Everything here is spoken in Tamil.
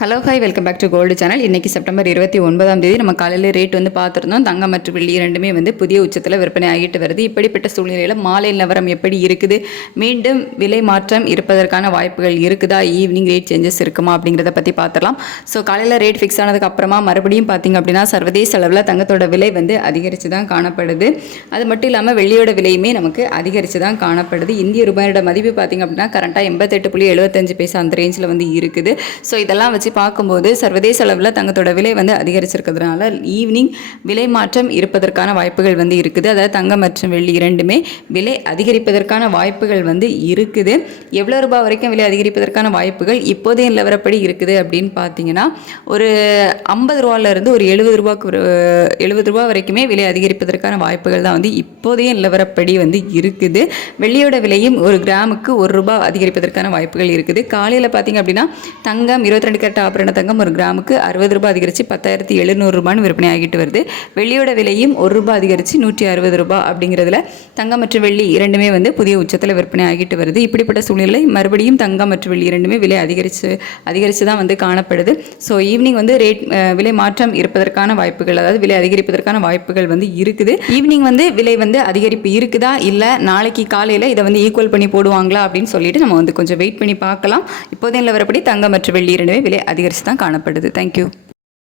Hello hi welcome back to gold channel இன்றைக்கி செப்டம்பர் இருபத்தி ஒன்பதாம் தேதி நம்ம காலையில் ரேட் வந்து பார்த்துருந்தோம். தங்கம் மற்றும் வெள்ளி ரெண்டுமே வந்து புதிய உச்சத்தில் விற்பனை ஆகிட்டு வருது. இப்படிப்பட்ட சூழ்நிலையில் மாலை நிலவரம் எப்படி இருக்குது? மீண்டும் விலை மாற்றம் இருப்பதற்கான வாய்ப்புகள் இருக்குதா? ஈவினிங் ரேட் சேஞ்சஸ் இருக்குமா? அப்படிங்கிறத பற்றி பார்த்துடலாம். ஸோ காலையில் ரேட் ஃபிக்ஸ் ஆனதுக்கு அப்புறமா மறுபடியும் பார்த்திங்க அப்படின்னா சர்வதேச அளவில் தங்கத்தோட விலை வந்து அதிகரித்து தான் காணப்படுது. அது மட்டும் இல்லாமல் வெள்ளியோட விலையுமே நமக்கு அதிகரித்து தான் காணப்படுது. இந்திய ரூபாயோட மதிப்பு பார்த்திங்க அப்படின்னா கரண்ட்டாக எண்பத்தெட்டு புள்ளி எழுபத்தஞ்சு பைசா அந்த ரேஞ்சில் வந்து இருக்குது. ஸோ இதெல்லாம் வச்சு பார்க்கும்போது சர்வதேச அளவில் தங்கத்தோட விலை வந்து அதிகரிச்சிருக்கிறதுனால ஈவினிங் விலை மாற்றம் இருப்பதற்கான வாய்ப்புகள் வந்து இருக்குது. அதாவது தங்கம் மற்றும் வெள்ளி இரண்டுமே விலை அதிகரிப்பதற்கான வாய்ப்புகள் வந்து இருக்குது. எவ்வளோ ரூபாய் வரைக்கும் விலை அதிகரிப்பதற்கான வாய்ப்புகள் இப்போதைய நிலவரப்படி இருக்குது அப்படின்னு பார்த்தீங்கன்னா ஒரு ஐம்பது ரூபாலேருந்து ஒரு எழுபது ரூபாய்க்கு எழுபது ரூபா வரைக்குமே விலை அதிகரிப்பதற்கான வாய்ப்புகள் தான் வந்து இப்போதைய நிலவரப்படி வந்து இருக்குது. வெள்ளியோட விலையும் ஒரு கிராமுக்கு ஒரு ரூபாய் அதிகரிப்பதற்கான வாய்ப்புகள் இருக்குது. காலையில் பார்த்தீங்க அப்படின்னா தங்கம் இருபத்தி ரெண்டு கட்ட ஆபரண தங்கம் ஒரு கிராமுக்கு அறுபது ரூபாய் அதிகரித்து பத்தாயிரத்தி எழுநூறு ரூபான்னு விற்பனை ஆகிட்டு வருது. வெள்ளியோட விலையும் ஒரு ரூபாய் அதிகரித்து நூற்றி அறுபது ரூபாய் அப்படிங்கிறதுல தங்கம் மற்றும் வெள்ளி இரண்டுமே வந்து புதிய உச்சத்தில் விற்பனை ஆகிட்டு வருது. இப்படிப்பட்ட சூழ்நிலை மறுபடியும் தங்கம் மற்றும் வெள்ளி இரண்டுமே விலை அதிகரித்து அதிகரித்து தான் வந்து காணப்படுது. ஸோ ஈவினிங் வந்து ரேட் விலை மாற்றம் இருப்பதற்கான வாய்ப்புகள் அதாவது விலை அதிகரிப்பதற்கான வாய்ப்புகள் வந்து இருக்குது. ஈவினிங் வந்து விலை வந்து அதிகரிப்பு இருக்குதா? இல்லை நாளைக்கு காலையில் இதை வந்து ஈக்குவல் பண்ணி போடுவாங்களா? அப்படின்னு சொல்லிட்டு நம்ம வந்து கொஞ்சம் வெயிட் பண்ணி பார்க்கலாம். இப்போதையில் வரப்படி தங்கம் மற்றும் வெள்ளி இரண்டுமே விலை அதிகரித்து தான் காணப்படுது தேங்க்யூ